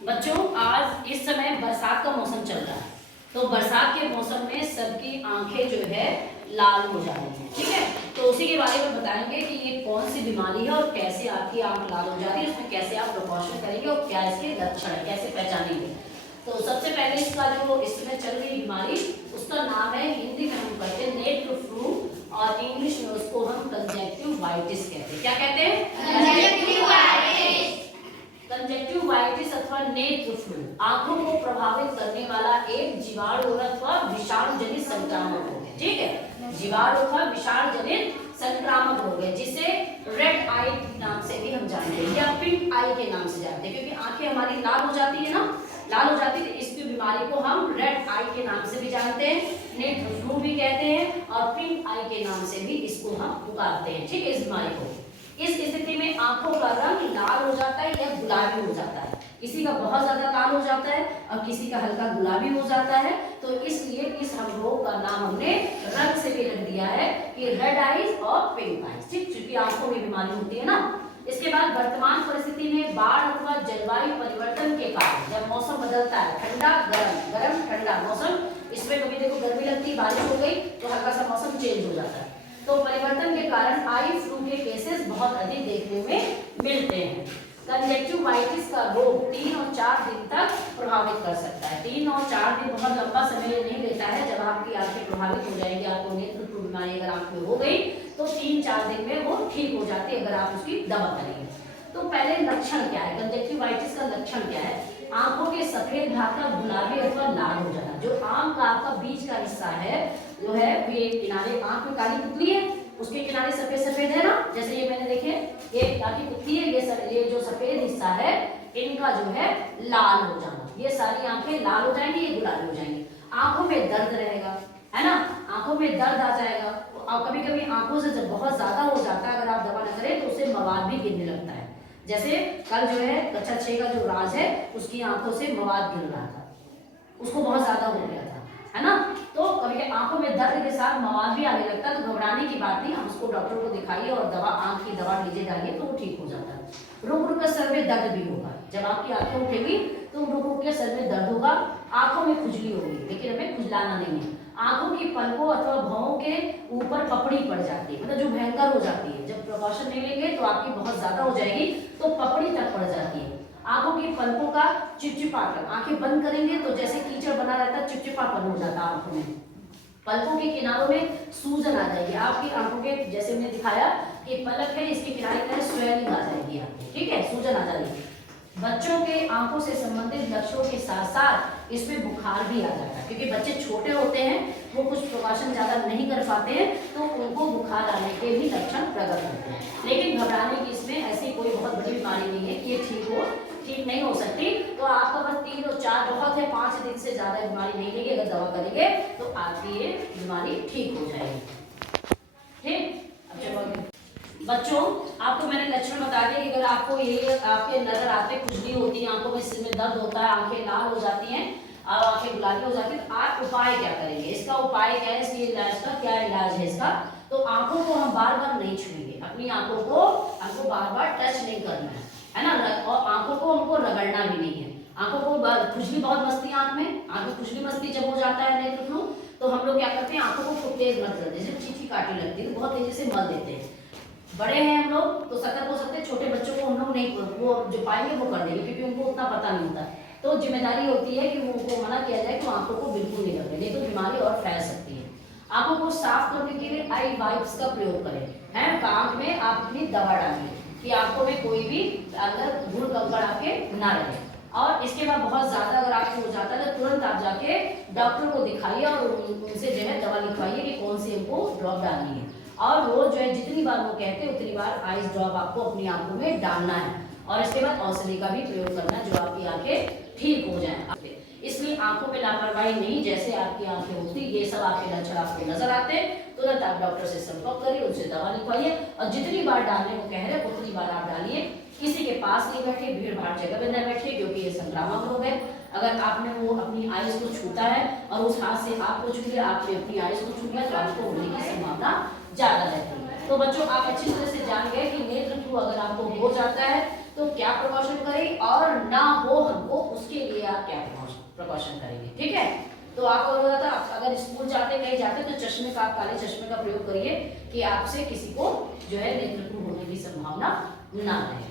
बच्चों आज इस समय बरसात का मौसम चल रहा है, तो बरसात के मौसम में सबकी आंखें जो है लाल हो जा रही हैं, ठीक है। तो उसी के बारे में बताएंगे कि ये कौन सी बीमारी है और कैसे आपकी आंख लाल हो जा रही है, उसमें कैसे आप प्रिकॉशन करेंगे और क्या इसके लक्षण है, कैसे पहचानेंगे। तो सबसे पहले इसका जो इस समय चल रही बीमारी उसका नाम है, हिंदी में हम कहते हैं नेत्र फ्लू और इंग्लिश में उसको हम कंजक्टिवाइटिस कहते हैं। क्या कहते हैं? कंजक्टिवाइटिस अथवा नेत्र फ्लू आंखों को प्रभावित करने वाला एक जीवाणु अथवा विषाणु जनित संक्रामक रोग है, ठीक है। जीवाणु अथवा विषाणु जनित संक्रामक रोग है जिसे रेड आई नाम से भी हम जानते हैं या पिंक आई के नाम से जानते हैं, क्योंकि आंखें हमारी लाल हो जाती है ना, लाल हो जाती है। तो इसकी बीमारी को हम रेड आई के नाम से भी जानते हैं, नेत्र फ्लू भी कहते हैं और पिंक आई के नाम से भी इसको हम पुकारते हैं, ठीक है। इस बीमारी को इस स्थिति में आंखों का रंग लाल हो जाता है या गुलाबी हो जाता है, किसी का बहुत ज्यादा लाल हो जाता है और किसी का हल्का गुलाबी हो जाता है। तो इसलिए इस हम रोग का नाम हमने रंग से भी रख दिया है कि रेड आईज और पिंक आईज, ठीक, क्योंकि आंखों में बीमारी होती है ना। इसके बाद वर्तमान परिस्थिति में बाढ़ अथवा जलवायु परिवर्तन के कारण जब मौसम बदलता है, ठंडा गरम, गरम ठंडा मौसम, इसमें कभी देखो गर्मी लगती है, बारिश हो गई तो हल्का सा मौसम चेंज हो जाता है। तो परिवर्तन के कारण आई फ्लू के केसेस बहुत अधिक देखने में मिलते हैं। कंजक्टिवाइटिस का रोग 3 और 4 दिन तक प्रभावित कर सकता है। 3 और 4 दिन बहुत लंबा समय नहीं लेता है। जब आपकी आंखें प्रभावित हो जाएंगी, आपको नेत्र फ्लू बीमारी अगर आंख में हो गई तो 3-4 दिन में वो ठीक हो जाती है अगर आप उसकी दवा करेंगे। तो पहले लक्षण क्या है, कंजक्टिवाइटिस का लक्षण क्या है? आंखों के सफेद भाग का गुलाबी अथवा लाल हो जाना। जो आंख का आपका बीच का हिस्सा है जो है ये किनारे, आंख में काली पुतली है उसके किनारे सफेद सफेद है ना, जैसे ये मैंने देखे ये काली पुतली है, ये जो सफेद हिस्सा है इनका जो है लाल हो जाना, ये सारी आंखें लाल हो जाएंगी, ये गुलाबी हो जाएंगी। आंखों में दर्द रहेगा, है ना, आंखों में दर्द आ जाएगा। और कभी कभी आंखों से जब बहुत ज्यादा हो जाता है, अगर आप दवा न करें तो उससे मवाद भी गिरने लगता है। जैसे कल जो है कक्षा 6 का जो राज है उसकी आंखों से मवाद गिर रहा था, उसको बहुत ज्यादा हो गया था, है ना। तो कभी आंखों में दर्द के साथ मवाद भी आने लगता है, तो घबराने की बात नहीं, हम उसको डॉक्टर को दिखाइए और दवा, आंख की दवा लीजिए, डालिए तो वो ठीक हो जाता है। रुक रुक कर सर में दर्द भी होगा, जब आपकी आंखें उठेगी तो रुक रुक के सर में दर्द होगा, आंखों में खुजली होगी, लेकिन हमें खुजलाना नहीं है। आंखों की पलकों अथवा भौं के ऊपर पपड़ी पड़ जाती है, मतलब जो भयंकर हो जाती है, जब प्रिकॉशन नहीं लेंगे तो आपकी बहुत ज्यादा हो जाएगी तो पपड़ी तक पड़ जाती है। आंखों की पलकों का चिपचिपापन, आंखें बंद करेंगे तो जैसे कीचड़ बना रहता है, चिपचिपापन हो जाता है आंखों में। पलकों के किनारों में सूजन आ जाएगी, आपकी आंखों के जैसे मैंने दिखाया कि पलक है इसके किनारे किनारे स्वेलिंग आ जाएगी आपको, ठीक है, सूजन आ जाएगी। बच्चों के आंखों से संबंधित लक्षणों के साथ साथ इसमें बुखार भी आ जाता है, क्योंकि बच्चे छोटे होते हैं, वो कुछ प्रिकॉशन ज्यादा नहीं कर पाते हैं, तो उनको बुखार आने के भी लक्षण प्रकट होते हैं। लेकिन घबराने की इसमें ऐसी कोई बहुत बड़ी बीमारी नहीं है कि ये ठीक नहीं हो सकती। तो आपका बस 3 और 4 बहुत है, 5 दिन से ज्यादा बीमारी नहीं लेगी, अगर दवा करेंगे तो आपकी ये बीमारी ठीक हो जाएगी, ठीक। बच्चों आपको मैंने लक्षण बता दिए कि अगर आपको ये आपके नजर आते खुजली होती है, आंखों में सिर में दर्द होता है, आंखें लाल हो जाती हैं और आंखें गुलाबी हो जाती है, तो आप उपाय क्या करेंगे? इसका उपाय क्या है, इसके इलाज का क्या इलाज है इसका? तो आंखों को हम बार बार नहीं छुएंगे, अपनी आंखों को हमको बार बार टच नहीं करना है ना, और आंखों को हमको रगड़ना भी नहीं है। आंखों को खुजली बहुत मस्ती आंख में, आंख में खुजली मस्ती जब हो जाता है नेत्र फ्लू, तो हम लोग क्या करते हैं, आंखों को खूब तेज मत करते, जैसे चींटी काटने लगती है तो बहुत तेजी से मल देते हैं। बड़े हैं हम लोग तो सतर्क हो सकते हैं, छोटे बच्चों को हम लोग नहीं, वो जो पाएंगे वो कर देंगे, क्योंकि उनको उतना पता नहीं होता। तो जिम्मेदारी होती है कि उनको मना किया जाए कि आंखों को बिल्कुल नहीं रगड़े, नहीं तो बीमारी और फैल सकती है। आंखों को साफ करने के लिए आई वाइप्स का प्रयोग करें, है, आंख में आप अपनी दवा डालिए कि आंखों में कोई भी अगर धूल कंकड़ आपके ना रहे। और इसके बाद बहुत ज्यादा अगर आपको हो जाता है तो तुरंत आप जाके डॉक्टर को दिखाइए और उनसे जो है दवा लिखवाइए कि कौन सी हमको ड्रॉप डालनी है। और रोज जो है जितनी बार वो कहते हैं उतनी बार आइस ड्रॉप आपको अपनी आंखों में डालना है। और इसके बाद औषधि का भी प्रयोग करना है जो आपकी आंखें ठीक हो जाएं। इसलिए आंखों में लापरवाही नहीं, जैसे आपकी आंखें होती ये सब आपके लक्षण आपको नजर आते हैं, तुरंत आप डॉक्टर से संपर्क करिए, उनसे दवा लिखवाइए और जितनी बार डालने को कह रहे हैं उतनी बार आप डालिए। किसी के पास नहीं बैठे, भीड़ भाड़ जगह में न बैठे, क्योंकि ये संक्रामक रोग है। अगर आपने वो अपनी आइस को छूता है और उस हाथ से आपको छू लिया, आपने अपनी आइस को छू लिया, तो आपको होने की संभावना ज्यादा रहती है। तो बच्चों आप अच्छी तरह से जान गए कि नेत्र फ्लू अगर आपको हो जाता है तो क्या प्रिकॉशन करें और ना हो हमको प्रिकॉशन करेंगे, ठीक है। तो आपको बोला था अगर स्कूल जाते कहीं जाते तो चश्मे का, काले चश्मे का प्रयोग करिए कि आपसे किसी को जो है नेत्र होने की संभावना ना रहे।